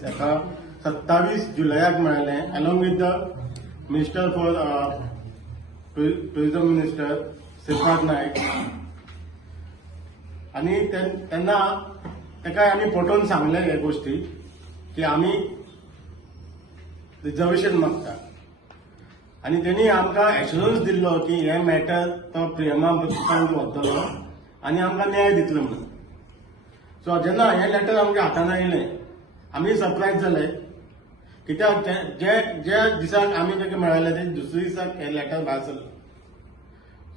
Service एका 27 जुलयाक मेळ्ळें along with the minister for tourism minister Shripad Naik आणि तेन्ना ताका आमी फटोवन सांगले हे गोष्टी की आमी रिजर्वेशन मागता आणि त्यांनी आमकां एश्युरन्स दिल्लो की हे मॅटर तो प्रियमा पर्यंत व्हरतलो आनी आमकां न्याय दितलो म्हणून. सो जेन्ना हे लेटर आमच्या हातान आयलें आमी सरप्रायज जाले कित्याक जे दिसाक आमी ताका मेळयले ते दुसरे दिसाक हे लेटर भायर सरलो.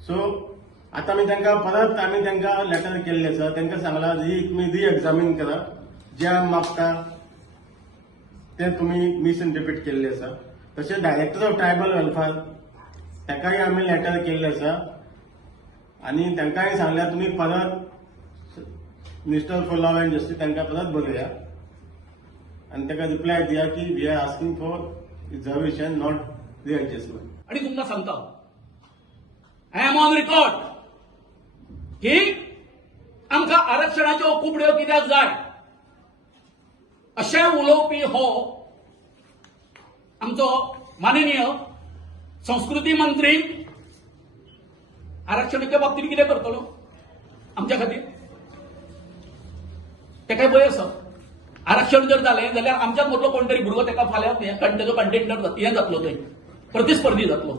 सो आतां आमी तांकां परत लेटर केल्ले आसा तांकां सांगलां तुमी री-एक्झामीन करा जे आमी मागता ते तुमी मिसइंटरप्रीट केल्ले आसा. तशें डायरेक्टर ऑफ ट्रायबल वेलफेअर ताकाय आमी लेटर केल्ले आसा आनी तांकांय सांगल्यार तुमी परत minister for law and justice तांकां परत बरया आनी ताका रिप्लाय दिया की we are asking for reservation not readjustment. आणि तुमकां सांगता आय एम ऑन रिकॉर्ड की आमकां आरक्षणाच्यो कुबड्यो कित्याक जाय अशें उलोवपी हो आमचो माननीय संस्कृती मंत्री आरक्षणाच्या बाबतीत कितें करतलो आमच्या खातीर तेकाय भंय आसा. आरक्षण जर जालें जाल्यार आमच्याच मदलो कोण तरी भुरगो तेका फाल्यां तेजो कंटेंडर हें जातलो थंय प्रतिस्पर्धी जातलो.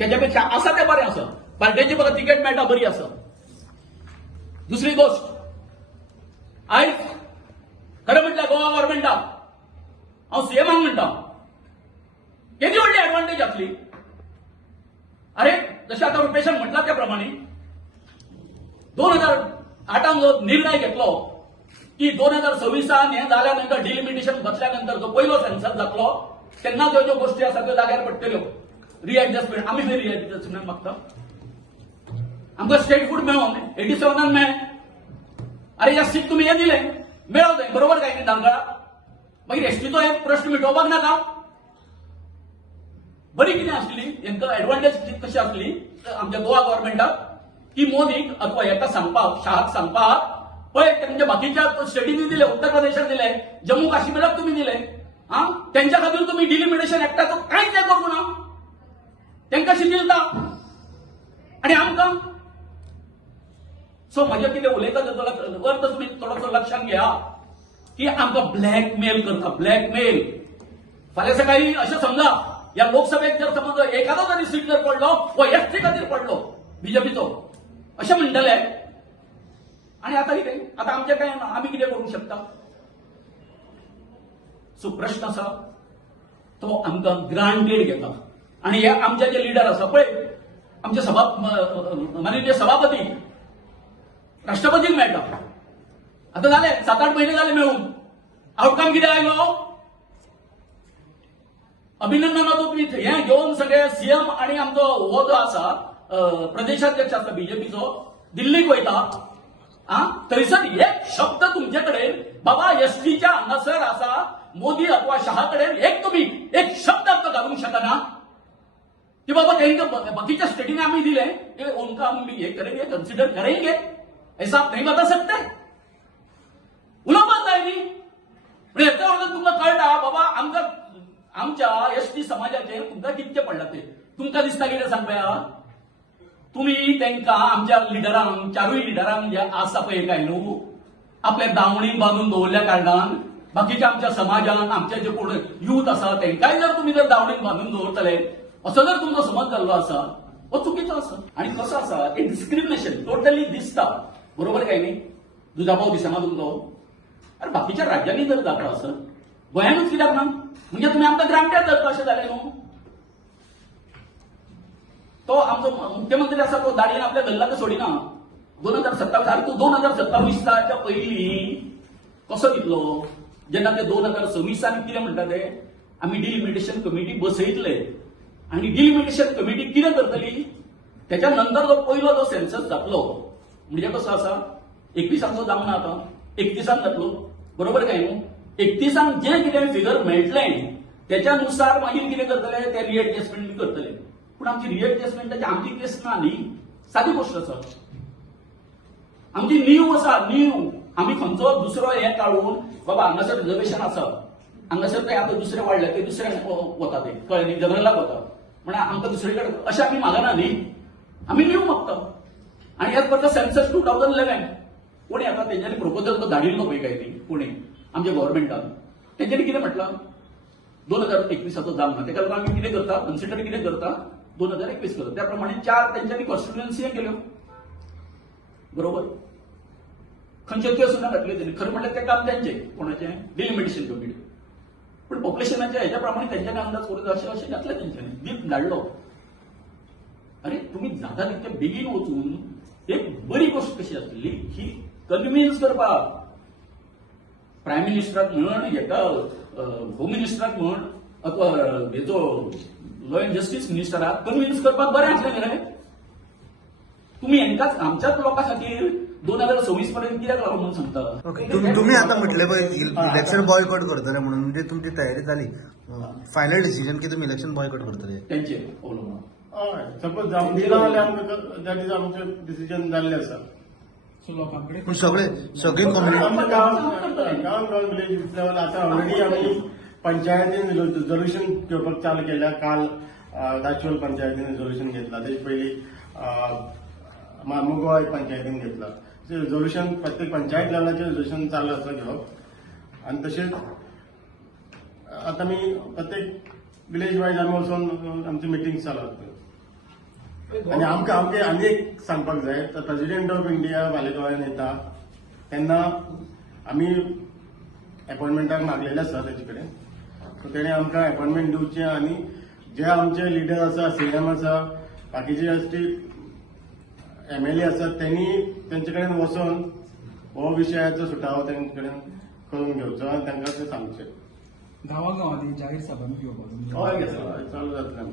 तेच्या पेक्षा आसा तें बरें आसा पार्टेची म्हाका तिकेट मेळटा बरी आसा. दुसरी गोष्ट आयज खरें म्हटल्यार गोवा गव्हर्नमेंटाक हांव सीएमाक म्हणटा केदी व्हडली एडवांटेज जातली. अरे जशें आतां रुपेशान म्हटला त्या प्रमाणे 2008 जो निर्णय घेतलो की 2026 हें जाल्या नंतर डिलिमिटेशन बसल्या नंतर जो पयलो सेन्सस जातलो तेन्ना ज्यो गोष्टी आसा त्यो जाग्यार पडटल्यो. रिएडजस्टमेंट आमी खंय रिएडजस्टमेंट मागता आमकां स्टेट फूड मेळोन 87 मेळ्ळें. अरे ह्या सीट तुमी हें दिलें मेळो थंय बरोबर काय न्ही तांकां मागीर एसटीचो एक प्रश्न मिटोवपाक नाका. बरी कितें आसली हांकां एडवांटेज कशी आसली आमच्या गोवा गव्हर्नमेंटाक की मोदीक अथवा हेका सांगपाक शाहाक सांगपाक पळय तेंच्या बाकीच्या स्टेटींनी दिले उत्तर प्रदेशाक दिले जम्मू काश्मीराक तुमी दिले त्यांच्या खातीर तुमी डिलिमिटेशन एक्टाचो कांयच हें करूं ना तांकां शिथिलता आनी आमकां. सो म्हजें कितें उलयता ताचो अर्थ तुमी थोडोसो लक्षांत घेया की आमकां ब्लॅकमेल करता ब्लॅकमेल. फाल्यां सकाळी अशें समजा या लोकसभेत जर समज एखादो तरी सीट जर पडलो व एसटी खातीर पडलो बीजेपीचो अशें म्हणटले आनी आतां कितें आतां आमचें कांय ना आमी कितें करूंक शकता. सो प्रश्न आसा तो आमकां ग्रांटेड घेता आनी हे आमचे जे लिडर आसा पळय आमचे माननीय सभापती राष्ट्रपतीक मेळटा आतां जाले 7-8 म्हयने जाले मेळून आउटकम कितें आयलो अभिनंदनाचो तुमी हें घेवन सगळे सीएम आनी आमचो हो जो आसा प्रदेशाध्यक्ष आसा बीजेपीचो दिल्लीक वयता थंयसर एक शब्द तुमचे कडेन बाबा एसटीच्या हांगासर आसा मोदी अथवा शहा कडेन तुमी एक शब्द आमकां घालूंक शकना की बाबा तांकां बाकीच्या स्टेटीने आमी दिले उनका हम हे करेंगे कन्सिडर करेंगे ऐसा आप नहीं बता सकते उलोवपाक जाय न्ही. म्हणजे हेच्या वरवीं तुमकां कळटा बाबा आमकां आमच्या एसटी समाजाचे तुमकां कितके पडला ते तुमकां दिसता कितें सांग पळया तुमी तांकां आमच्या लिडरांक चारूय लिडरांक जे आसा पळय काय न्हू आपल्या दावणीक बांदून दवरल्या कारणान बाकीच्या आमच्या समाजान आमचे जे कोण यूथ आसा तांकांय जर तुमी जर दावणीक बांदून दवरतले असो जर तुमचो समज जाल्लो आसा हो चुकीचो आसा. आनी कसो आसा एक डिस्क्रिमिनेशन टोटली दिसता बरोबर काय न्ही. दुजाभाव दिसना तुमचो अरे बाकीच्या राज्यांनी जर जाता आसत गोंयानूच कित्याक ना म्हणजे तुमी आमकां ग्रांटेड धरता अशें जालें न्हू. तो आमचो मुख्यमंत्री आसा तो दाडयेन आपल्या गल्लाक सोडिना 2027 अरे तूं 2027च्या पयलीं कसो दितलो जेन्ना ते 2026 कितें म्हणटा ते आमी डिलिमिटेशन कमिटी बसयतले आनी डिलिमिटेशन कमिटी कितें करतली त्याच्या नंतर जो पयलो जो सेन्सस जातलो म्हणजे कसो आसा 21 जावंक ना आतां 31 जातलो बरोबर काय न्हू. 31 जे कितें फिगर मेळटलें त्याच्यानुसार मागीर कितें करतले ते रिएडजस्टमेंट करतले. पूण आमची रिएडजस्टमेंटाची आमची केस ना न्ही सादी गोष्ट आसा. आमची नीव आसा नीव आमी खंयचो दुसरो हे काढून बाबा हांगासर रिजर्वेशन आसा हांगासर ते आतां दुसरे वाडले ते दुसऱ्यांक वता ते कळ्ळें न्ही जनरलाक वता म्हण आमकां दुसरे कडेन अशें आमी मागना न्ही आमी न्यू मागता आनी ह्याच परत सेन्सस 2011 कोणी आतां तेंच्यांनी प्रपोजल तो धाडिल्लो पळय काय ती कोणी आमच्या गव्हर्मेंटान तेंच्यांनी कितें म्हटलां 2021 जावंक ना तेका लागून आमी कितें करता कन्सिडर कितें करता 2021 करता त्या प्रमाणे 4 तेंच्यांनी कॉन्स्टिट्युएन्सी केल्यो बरोबर खंयच्यो त्यो सुद्दां घातल्यो तेणी खरें म्हणल्यार तें काम तेंचें कोणाचें डिलिमिटेशन कमिटी पण पॉप्युलेशनाच्या ह्याच्या प्रमाणे तेंच्यांनी अंदाज करून अशें घातलें तेंच्यांनी दीप धाडलो अरे तुम्ही जाता तितके बेगीन वचून एक बरी गोष्ट कशी आसली ही कन्व्हिन्स करपाक प्रायम मिनिस्टराक म्हण हेका होम मिनिस्टराक म्हण अथवा हेचो लॉ अँड जस्टिस मिनिस्टराक कन्व्हिन्स करपाक बरें आसलें न्ही रे तुम्ही हेंकाच आमच्याच लोकां खातीर 2026 पर्यंत कित्याक लागून म्हणून सांगता ओके तुम्ही आता म्हटले पळय इलेक्शन बॉयकॉट करतले म्हणून म्हणजे तुमची तयारी झाली फायनल डिसिजन की तुम्ही इलेक्शन बॉयकॉट करतले तेंचे अवलंबून हय सपोज जावंक दिना जाल्यार आमकां त्या दिसा आमचें डिसिजन जाल्लें आसा पूण सगळी कम्युनिटी आमच्या गांव विलेज लेवल आतां ऑलरेडी आमी पंचायतीन रिझोल्युशन घेवपाक चालू केल्या काल दाचोल पंचायतीन रिझोल्युशन घेतला तेजे पयलीं मुगोय पंचायतीन घेतला रिझोल्युशन प्रत्येक पंचायत लेवलाचेर रिझोल्युशन चालू आसा घेवप आनी तशेंच आतां आमी प्रत्येक विलेज वायज आमी वचून आमची मिटींग चालू आसता आनी आमकां आनी एक सांगपाक जाय प्रेसिडेंट ऑफ इंडिया मालेगांवान येता तेन्ना आमी अपॉयंटमेंटाक मागलेले आसा तेजे कडेन सो तेणें आमकां अपॉयंटमेंट दिवचें आनी जे आमचे लिडर आसा सीएम आसा बाकीचे एसटी MLA आसात त्यांनी तेंचे कडेन वचून हो विशयाचो सुटावो तेंचे कडेन करून घेवचो आनी तांकां तें सांगचें गांवागांवांनी जाहीर सभांनी घेवपाक हय चालू जातलें